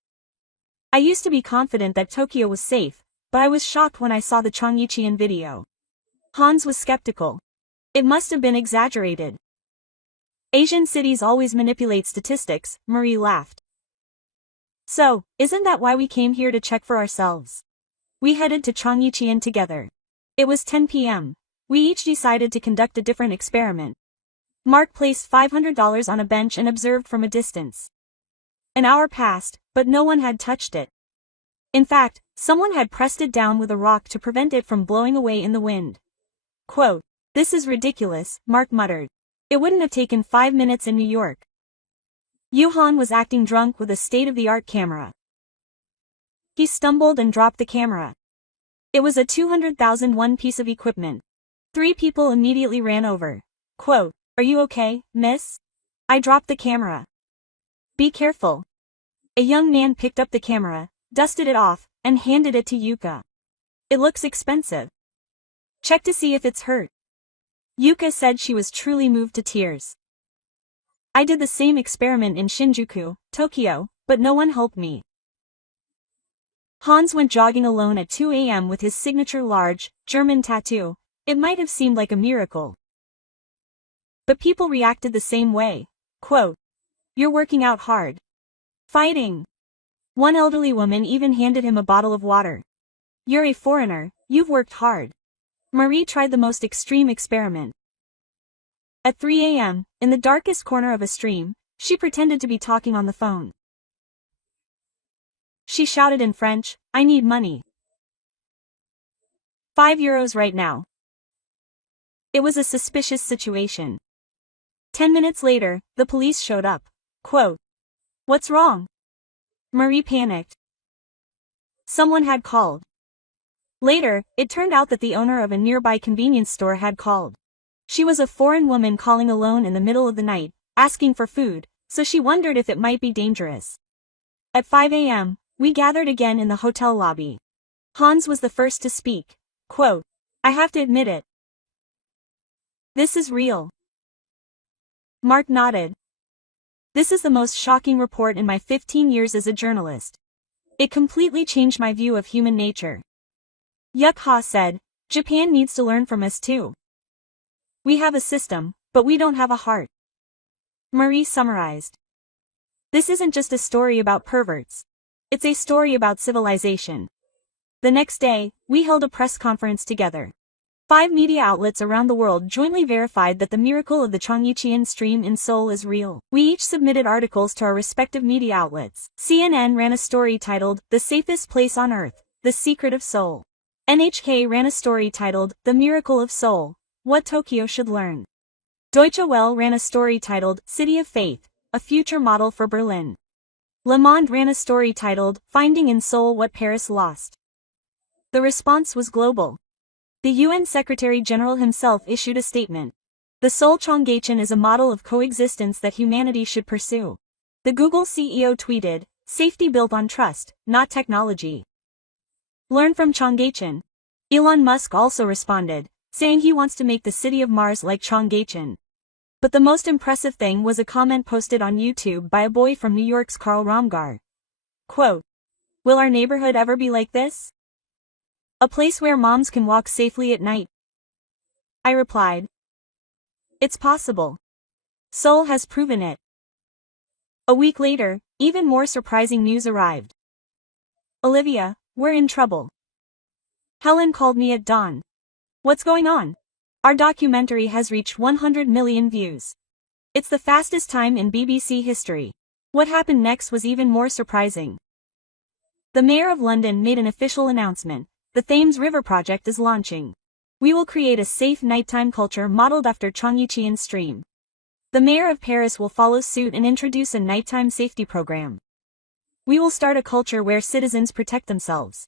I used to be confident that Tokyo was safe, but I was shocked when I saw the Cheon video. Hans was skeptical. It must have been exaggerated. Asian cities always manipulate statistics, Marie laughed. So, isn't that why we came here to check for ourselves? We headed to Cheon together. It was 10 p.m. We each decided to conduct a different experiment. Mark placed $500 on a bench and observed from a distance. An hour passed, but no one had touched it. In fact, someone had pressed it down with a rock to prevent it from blowing away in the wind. Quote, This is ridiculous, Mark muttered. It wouldn't have taken 5 minutes in New York. Yuhan was acting drunk with a state-of-the-art camera. He stumbled and dropped the camera. It was a 200,000 piece of equipment. 3 people immediately ran over. Quote, Are you okay, miss? I dropped the camera. Be careful. A young man picked up the camera, dusted it off, and handed it to Yuka. It looks expensive. Check to see if it's hurt. Yuka said she was truly moved to tears. I did the same experiment in Shinjuku, Tokyo, but no one helped me. Hans went jogging alone at 2 a.m. with his signature large, German tattoo. It might have seemed like a miracle. But people reacted the same way. Quote, "You're working out hard. Fighting." One elderly woman even handed him a bottle of water. "You're a foreigner, you've worked hard." Marie tried the most extreme experiment. At 3 a.m., in the darkest corner of a stream, she pretended to be talking on the phone. She shouted in French, "I need money. €5 right now." It was a suspicious situation. 10 minutes later, the police showed up. Quote, "What's wrong?" Marie panicked. Someone had called. Later, it turned out that the owner of a nearby convenience store had called. She was a foreign woman calling alone in the middle of the night, asking for food, so she wondered if it might be dangerous. At 5 a.m., we gathered again in the hotel lobby. Hans was the first to speak. Quote, "I have to admit it. This is real." Mark nodded. "This is the most shocking report in my 15 years as a journalist. It completely changed my view of human nature." Yuk-ha said, "Japan needs to learn from us too. We have a system, but we don't have a heart." Marie summarized. "This isn't just a story about perverts. It's a story about civilization." The next day, we held a press conference together. 5 media outlets around the world jointly verified that the miracle of the 청계천 stream in Seoul is real. We each submitted articles to our respective media outlets. CNN ran a story titled, "The Safest Place on Earth, The Secret of Seoul." NHK ran a story titled, "The Miracle of Seoul, What Tokyo Should Learn." Deutsche Welle ran a story titled, "City of Faith, A Future Model for Berlin." Le Monde ran a story titled, "Finding in Seoul What Paris Lost." The response was global. The UN Secretary-General himself issued a statement. The Seoul 청계천 is a model of coexistence that humanity should pursue. The Google CEO tweeted, "Safety built on trust, not technology. Learn from 청계천." Elon Musk also responded, saying he wants to make the city of Mars like 청계천. But the most impressive thing was a comment posted on YouTube by a boy from New York's Carl Ramgar. Quote, "Will our neighborhood ever be like this? A place where moms can walk safely at night?" I replied, "It's possible. Seoul has proven it." A week later, even more surprising news arrived. "Olivia, we're in trouble." Helen called me at dawn. "What's going on?" "Our documentary has reached 100 million views. It's the fastest time in BBC history." What happened next was even more surprising. The Mayor of London made an official announcement. The Thames River Project is launching. We will create a safe nighttime culture modeled after 청계천 stream. The Mayor of Paris will follow suit and introduce a nighttime safety program. We will start a culture where citizens protect themselves.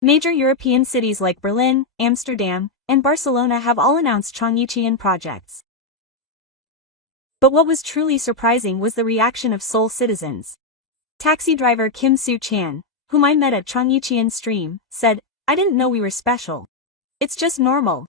Major European cities like Berlin, Amsterdam, and Barcelona have all announced 청계천 projects. But what was truly surprising was the reaction of Seoul citizens. Taxi driver Kim Soo-chan, whom I met at 청계천 stream, said, "I didn't know we were special. It's just normal."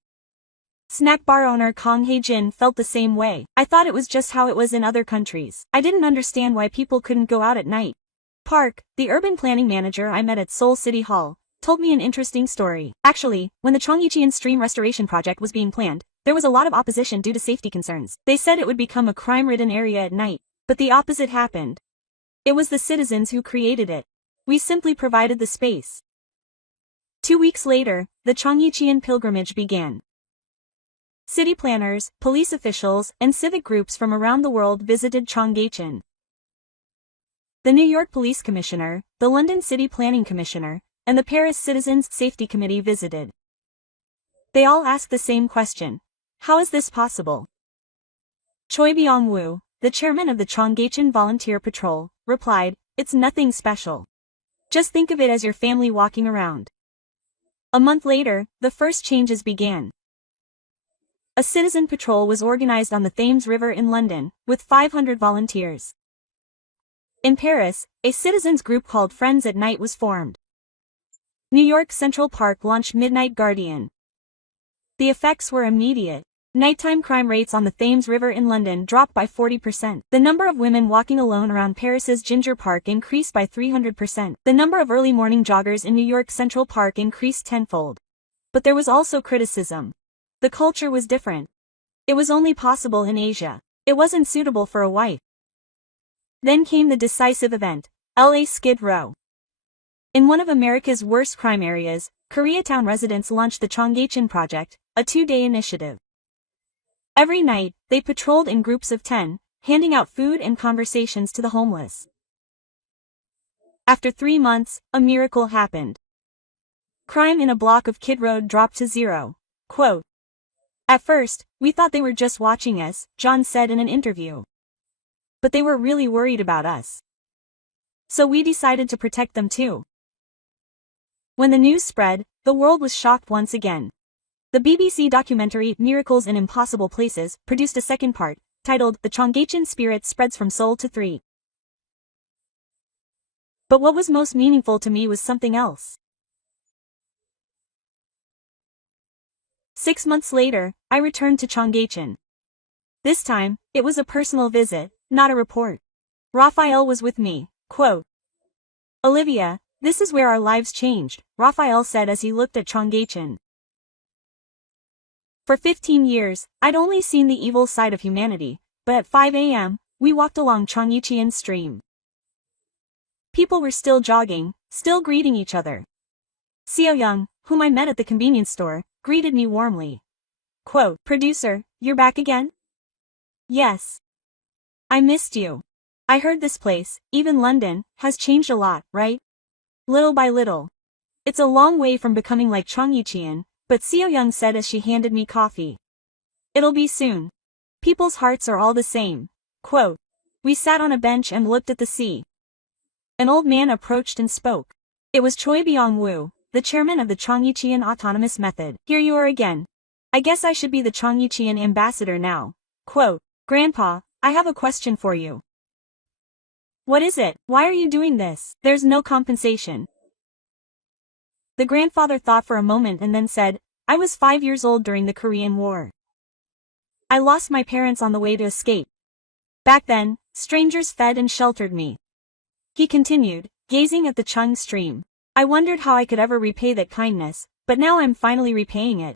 Snack bar owner Kong Hae-jin felt the same way. "I thought it was just how it was in other countries. I didn't understand why people couldn't go out at night." Park, the urban planning manager I met at Seoul City Hall, told me an interesting story. Actually, when the 청계천 stream restoration project was being planned, there was a lot of opposition due to safety concerns. They said it would become a crime-ridden area at night, but the opposite happened. It was the citizens who created it. We simply provided the space. 2 weeks later, the 청계천 pilgrimage began. City planners, police officials, and civic groups from around the world visited 청계천. The New York Police Commissioner, the London City Planning Commissioner, and the Paris Citizens Safety Committee visited. They all asked the same question. How is this possible? Choi Byung-woo, the chairman of the 청계천 Volunteer Patrol, replied, "It's nothing special. Just think of it as your family walking around." A month later, the first changes began. A citizen patrol was organized on the Thames River in London, with 500 volunteers. In Paris, a citizens group called Friends at Night was formed. New York Central Park launched Midnight Guardian. The effects were immediate. Nighttime crime rates on the Thames River in London dropped by 40%. The number of women walking alone around Paris's Ginger Park increased by 300%. The number of early morning joggers in New York Central Park increased tenfold. But there was also criticism. The culture was different. It was only possible in Asia. It wasn't suitable for a wife. Then came the decisive event, LA Skid Row. In one of America's worst crime areas, Koreatown residents launched the 청계천 Project, a 2-day initiative. Every night, they patrolled in groups of 10, handing out food and conversations to the homeless. After 3 months, a miracle happened. Crime in a block of Kid Road dropped to zero. Quote, "At first, we thought they were just watching us," John said in an interview. "But they were really worried about us. So we decided to protect them too." When the news spread, the world was shocked once again. The BBC documentary Miracles in Impossible Places produced a second part, titled The 청계천 Spirit Spreads from Seoul to 3. But what was most meaningful to me was something else. 6 months later, I returned to 청계천. This time, it was a personal visit, not a report. Raphael was with me. Quote, "Olivia, this is where our lives changed," Raphael said as he looked at 청계천. "For 15 years, I'd only seen the evil side of humanity, but at 5 a.m., we walked along 청계천 stream. People were still jogging, still greeting each other. Seo-young, whom I met at the convenience store, greeted me warmly. Quote, "Producer, you're back again?" "Yes. I missed you. I heard this place, even London, has changed a lot, right? Little by little. It's a long way from becoming like 청계천, but Seo-young said as she handed me coffee. It'll be soon. People's hearts are all the same." Quote, "We sat on a bench and looked at the sea. An old man approached and spoke. It was Choi Byung-woo, the chairman of the 청계천 Autonomous Method. Here you are again. I guess I should be the 청계천 ambassador now." Quote, "Grandpa, I have a question for you." "What is it? Why are you doing this?" "There's no compensation." The grandfather thought for a moment and then said, "I was 5 years old during the Korean War. I lost my parents on the way to escape. Back then, strangers fed and sheltered me." He continued, gazing at the Chung stream. "I wondered how I could ever repay that kindness, but now I'm finally repaying it."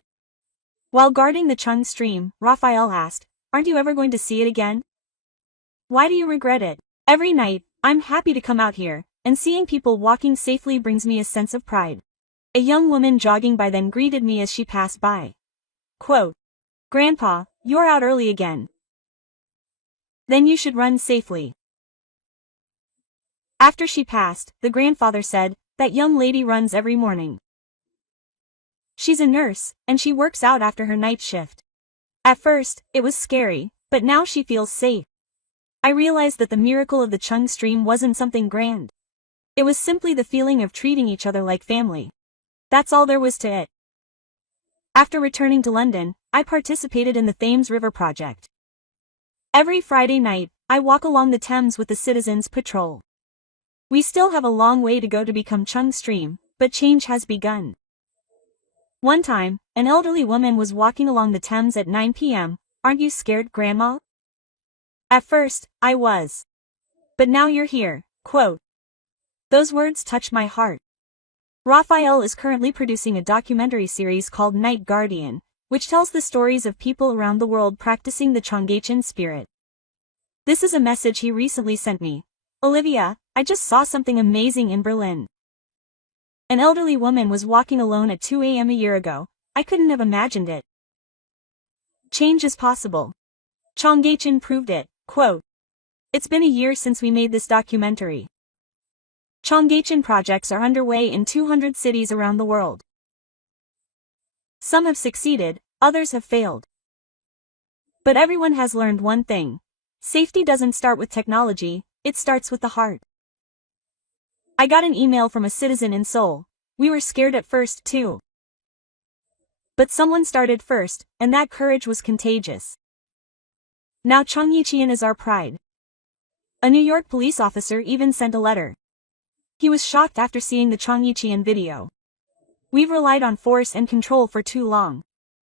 While guarding the Chung stream, Raphael asked, "Aren't you ever going to see it again? Why do you regret it?" "Every night, I'm happy to come out here, and seeing people walking safely brings me a sense of pride." A young woman jogging by then greeted me as she passed by. Quote, "Grandpa, you're out early again. Then you should run safely." After she passed, the grandfather said, "That young lady runs every morning. She's a nurse, and she works out after her night shift. At first, it was scary, but now she feels safe." I realized that the miracle of the Chung stream wasn't something grand. It was simply the feeling of treating each other like family. That's all there was to it. After returning to London, I participated in the Thames River Project. Every Friday night, I walk along the Thames with the Citizens Patrol. We still have a long way to go to become Chung stream, but change has begun. One time, an elderly woman was walking along the Thames at 9 p.m. "Aren't you scared, Grandma?" At first, I was. But now you're here. Quote. Those words touch my heart. Raphael is currently producing a documentary series called Night Guardian, which tells the stories of people around the world practicing the 청계천 spirit. This is a message he recently sent me. "Olivia, I just saw something amazing in Berlin. An elderly woman was walking alone at 2 a.m. a year ago. I couldn't have imagined it. Change is possible. 청계천 proved it." Quote. It's been a year since we made this documentary. 청계천 projects are underway in 200 cities around the world. Some have succeeded, others have failed. But everyone has learned one thing. Safety doesn't start with technology, it starts with the heart. I got an email from a citizen in Seoul. We were scared at first too. But someone started first, and that courage was contagious. Now 청계천 is our pride. A New York police officer even sent a letter. He was shocked after seeing the 청계천 video. We've relied on force and control for too long.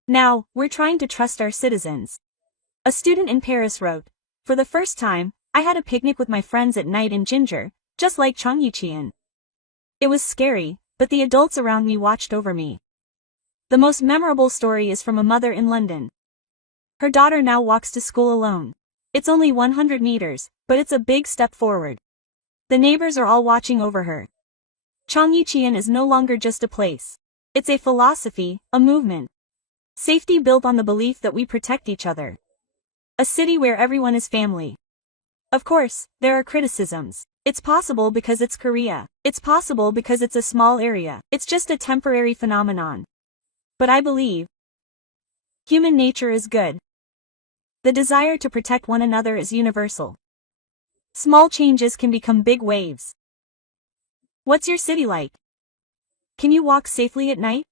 Now, we're trying to trust our citizens. A student in Paris wrote, "For the first time, I had a picnic with my friends at night in Ginger, just like 청계천. It was scary, but the adults around me watched over me." The most memorable story is from a mother in London. Her daughter now walks to school alone. It's only 100 meters, but it's a big step forward. The neighbors are all watching over her. Cheon is no longer just a place. It's a philosophy, a movement. Safety built on the belief that we protect each other. A city where everyone is family. Of course, there are criticisms. It's possible because it's Korea. It's possible because it's a small area. It's just a temporary phenomenon. But I believe human nature is good. The desire to protect one another is universal. Small changes can become big waves. What's your city like? Can you walk safely at night?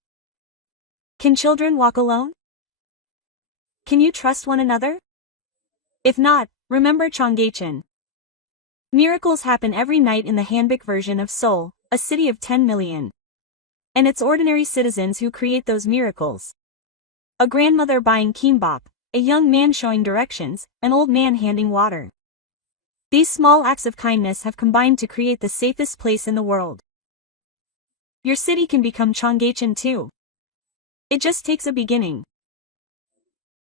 Can children walk alone? Can you trust one another? If not, remember 청계천. Miracles happen every night in the handbook version of Seoul, a city of 10 million. And it's ordinary citizens who create those miracles. A grandmother buying kimbap, a young man showing directions, an old man handing water. These small acts of kindness have combined to create the safest place in the world. Your city can become 청계천 too. It just takes a beginning.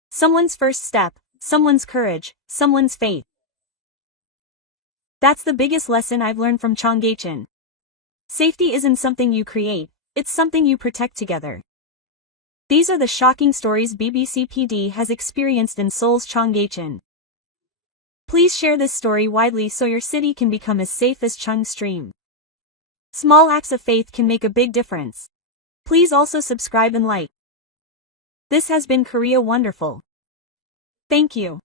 Someone's first step, someone's courage, someone's faith. That's the biggest lesson I've learned from 청계천. Safety isn't something you create, it's something you protect together. These are the shocking stories BBC PD has experienced in Seoul's 청계천. Please share this story widely so your city can become as safe as Cheong Stream. Small acts of faith can make a big difference. Please also subscribe and like. This has been Korea Wonderful. Thank you.